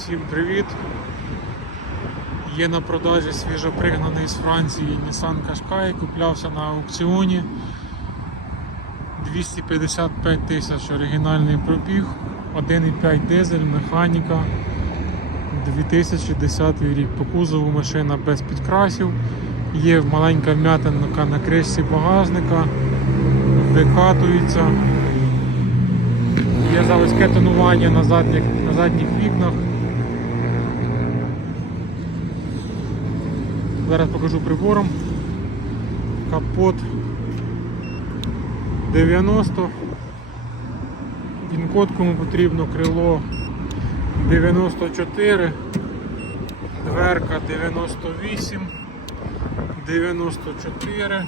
Всім привіт! Є на продажі свіжопригнаний з Франції Nissan Qashqai, куплявся на аукціоні 255 тисяч оригінальний пробіг, 1,5 дизель, механіка 2010 рік. По кузову машина без підкрасів, є маленька вм'ятинка на кришці багажника, викатується. Є заводське тонування на задніх, на задніх вікнах. Зараз покажу прибором. Капот 90. Він код кому потрібно, крило 94, дверка 98, 94,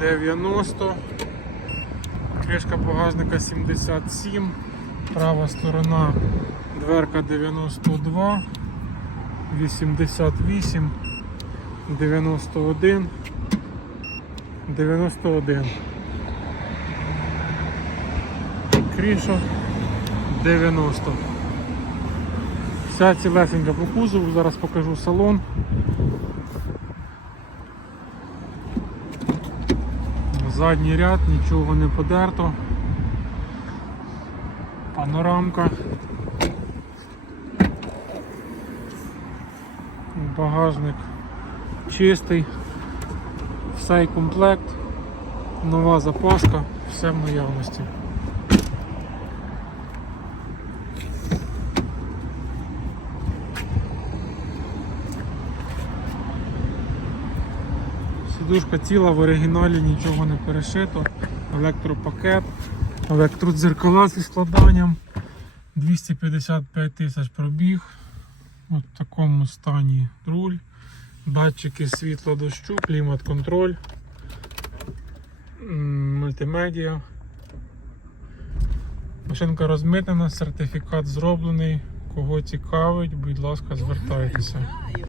90. Кришка багажника 77, права сторона дверка 92, 88, 91, 91. Криша 90. Вся цілесенька по кузову, зараз покажу салон. Задній ряд, нічого не подерто. Панорамка. Багажник чистий. Все комплект, нова запаска, все в наявності. Сідушка ціла в оригіналі, нічого не перешито. Електропакет, електродзеркала зі складанням. 255 тисяч пробіг. От в такому стані руль. Датчики світла дощу, клімат-контроль, мультимедіа. Машинка розмитнена, сертифікат зроблений. Кого цікавить, будь ласка, звертайтеся.